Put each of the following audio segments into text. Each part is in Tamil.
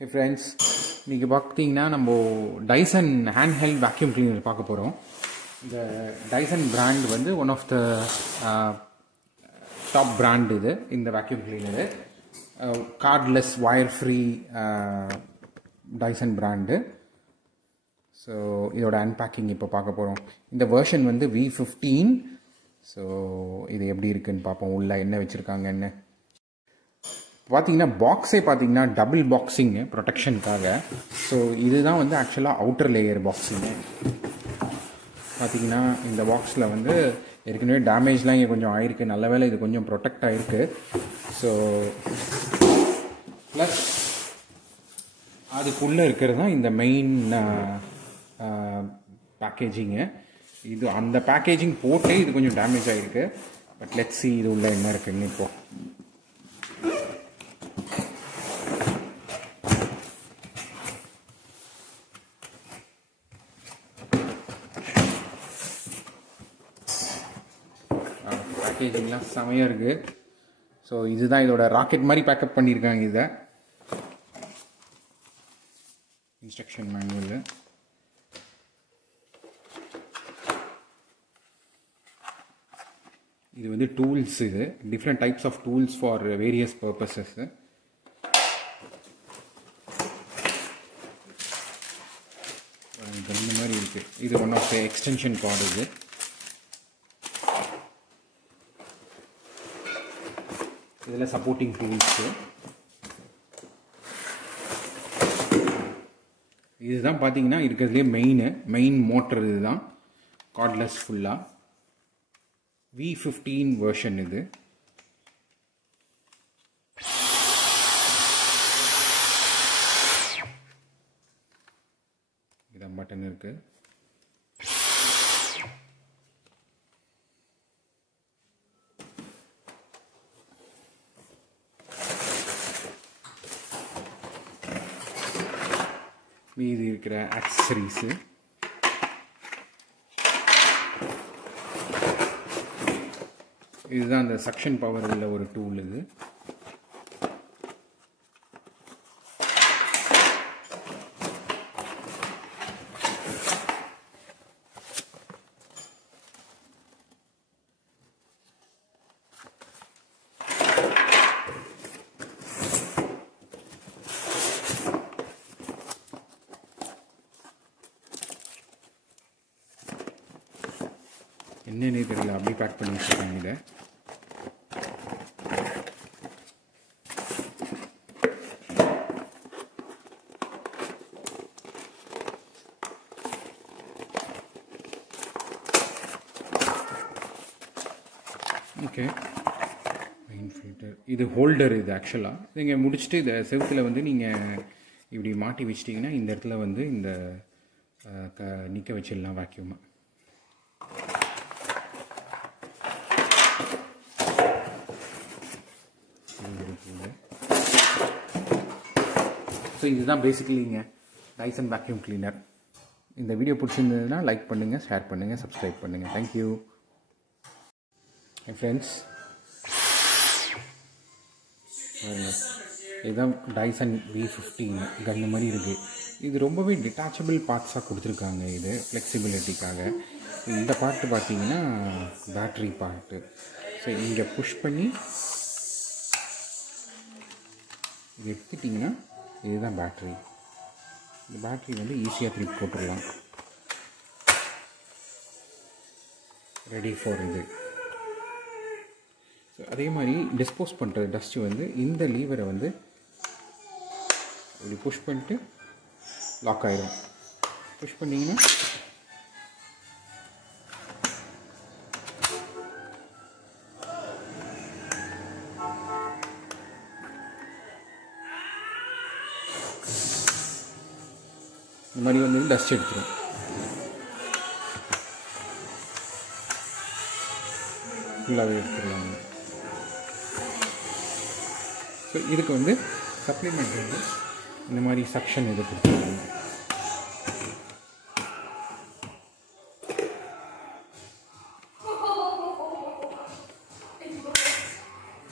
Hey friends, இன்னைக்கு பார்த்தீங்கன்னா நம்ம டைசன் ஹேண்ட்ஹெல்ட் வேக்யூம் கிளீனர் பார்க்க போகிறோம். இந்த டைசன் பிராண்ட் வந்து one of the top brand இது. இந்த vacuum cleaner cordless wire free Dyson brand. So இதோட அன்பேக்கிங் இப்போ பார்க்க போகிறோம். இந்த வெர்ஷன் வந்து V15. ஸோ இது எப்படி இருக்குன்னு பார்ப்போம், உள்ள என்ன வச்சுருக்காங்கன்னு. பார்த்தீங்கன்னா பாக்ஸே பார்த்தீங்கன்னா டபுள் பாக்ஸிங்கு ப்ரொடெக்ஷனுக்காக. ஸோ இதுதான் வந்து ஆக்சுவலாக அவுட்டர் லேயர் பாக்ஸிங்கு. பார்த்தீங்கன்னா இந்த பாக்ஸில் வந்து ஏற்கனவே டேமேஜ்லாம் இங்கே கொஞ்சம் ஆயிருக்கு. நல்ல வேலை இது கொஞ்சம் ப்ரொடெக்ட் ஆகிருக்கு. ஸோ ப்ளஸ் அதுக்குள்ளே இருக்கிறது தான் இந்த மெயின் பேக்கேஜிங்கு. இது அந்த பேக்கேஜிங் போட்டே இது கொஞ்சம் டேமேஜ் ஆகிருக்கு. பட் லெட்ஸ் see இது உள்ள என்ன இருக்குன்னு இப்போ. பேக்கேஜிங்லாம் செமையாக இருக்குது. ஸோ இதுதான் இதோட ராக்கெட் மாதிரி பேக்கப் பண்ணியிருக்காங்க. இதை இன்ஸ்ட்ரக்ஷன் மேனுவல். இது வந்து டூல்ஸ், இது different types of tools for various purposes. இந்த மாதிரி இருக்குது. இது one of the extension cord. இது இதில் சப்போர்ட்டிங் டூல்ஸு. இதுதான் பார்த்தீங்கன்னா இருக்கிறதுலே மெயின் மோட்டர். இதுதான் கார்ட்லெஸ் ஃபுல்லாக V15 வெர்ஷன். இது இதான் பட்டன் இருக்கு. மீதி இருக்கிற ஆக்சசரிஸு. இதுதான் அந்த சக்ஷன் பவர் உள்ள ஒரு டூல். இது என்னன்னே தெரியல, அப்படி பேக் பண்ணி வச்சுருக்காங்க. இதை ஓகே. மெயின் ஃபில்டர், இது ஹோல்டர். இது ஆக்சுவலாக நீங்கள் முடிச்சுட்டு இதை செவுத்தில் வந்து நீங்கள் இப்படி மாட்டி வச்சிட்டிங்கன்னா இந்த இடத்துல வந்து இந்த நிற்க வச்சிடலாம் வேக்யூமை. ஸோ இதுதான் பேசிக்கலிங்க டைசன் வேக்யூம் கிளீனர். இந்த வீடியோ பிடிச்சிருந்ததுன்னா லைக் பண்ணுங்கள், ஷேர் பண்ணுங்கள், சப்ஸ்கிரைப் பண்ணுங்கள். தேங்க்யூ. என் ஃப்ரெண்ட்ஸ், இதுதான் டைசன் V15 கன்று மாதிரி இருக்குது. இது ரொம்பவே டிட்டாச்சபிள் பார்ட்ஸாக கொடுத்துருக்காங்க. இது ஃப்ளெக்சிபிலிட்டிக்காக. இந்த பார்ட்டு பார்த்தீங்கன்னா பேட்ரி பார்ட்டு. ஸோ இங்கே புஷ் பண்ணி இது எடுத்துட்டிங்கன்னா இதுதான் பேட்ரி. இந்த பேட்ரி வந்து ஈஸியாக திருப்பி போட்டுடலாம். ரெடி ஃபார் இது. ஸோ அதே மாதிரி டிஸ்போஸ் பண்ணுற டஸ்ட்டு வந்து இந்த லீவரை வந்து இப்படி புஷ் பண்ணிட்டு லாக் ஆகிடும். புஷ் பண்ணிங்கன்னா இந்த மாதிரி வந்து டஸ்ட் எடுத்துரும். ஃபுல்லாகவே எடுத்துடலாங்க. ஸோ இதுக்கு வந்து சப்ளிமெண்ட் வந்து இந்த மாதிரி சக்ஷன் இது கொடுத்துருக்காங்க.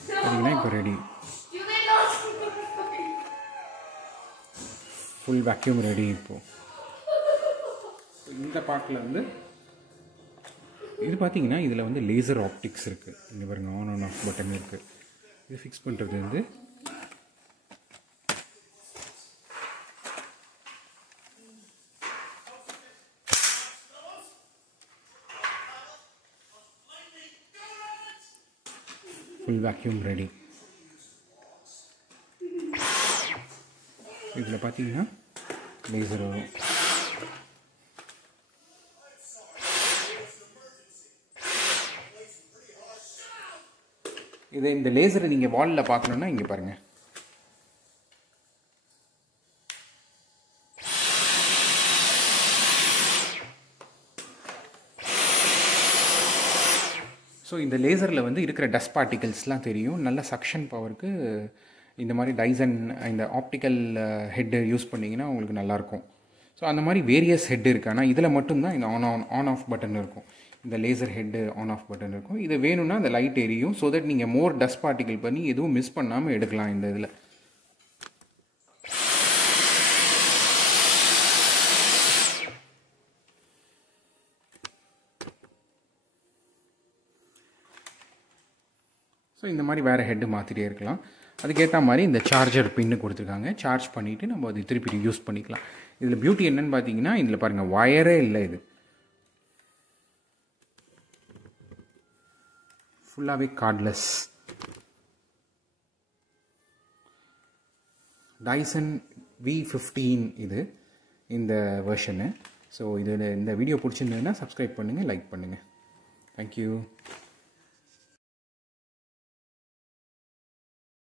பார்த்தீங்கன்னா இப்போ ரெடி. Full vacuum ready. இப்போது இந்த பார்ட்டில் வந்து இது பார்த்தீங்கன்னா இதில் வந்து லேசர் ஆப்டிக்ஸ் இருக்குது. இங்கே பாருங்க, ஆன் அண்ட் ஆஃப் பட்டன் இருக்குது. இது ஃபிக்ஸ் பண்ணுறது வந்து ஃபுல் வேக்யூம் ரெடி. இதில் பார்த்தீங்கன்னா லேசர் வரும். இதை இந்த லேசரை நீங்கள் வாலில் பார்க்கணுன்னா இங்கே பாருங்கள். ஸோ இந்த லேசரில் வந்து இருக்கிற டஸ்ட் பார்ட்டிகல்ஸ்லாம் தெரியும். நல்ல சக்ஷன் பவருக்கு இந்த மாதிரி டைசன் இந்த ஆப்டிக்கல் ஹெட்டு யூஸ் பண்ணிங்கன்னா உங்களுக்கு நல்லாயிருக்கும். ஸோ அந்த மாதிரி வேரியஸ் ஹெட் இருக்குது. ஆனால் இதில் மட்டும்தான் இந்த ஆன் ஆஃப் பட்டன் இருக்கும். இந்த laser head on off button இருக்கும். இது வேணும்னா அந்த லைட் எரியும். ஸோ தட் நீங்கள் மோர் டஸ்ட் பார்ட்டிகல் பண்ணி எதுவும் மிஸ் பண்ணாமல் எடுக்கலாம் இந்த இதில். ஸோ இந்த மாதிரி வேறு ஹெட்டு மாற்றிட்டே இருக்கலாம். அதுக்கேற்ற மாதிரி இந்த சார்ஜர் பின்னு கொடுத்துருக்காங்க. சார்ஜ் பண்ணிவிட்டு நம்ம அது திருப்பி யூஸ் பண்ணிக்கலாம். இதில் பியூட்டி என்னென்னு பார்த்தீங்கன்னா இதில் பாருங்கள், வயரே இல்லை. இது ஃபுல்லாகவே கார்ட்லெஸ். Dyson V15 இது இந்த வெர்ஷனு. ஸோ இது இந்த வீடியோ பிடிச்சிருந்ததுன்னா சப்ஸ்கிரைப் பண்ணுங்கள், லைக் பண்ணுங்கள். தேங்க்யூ.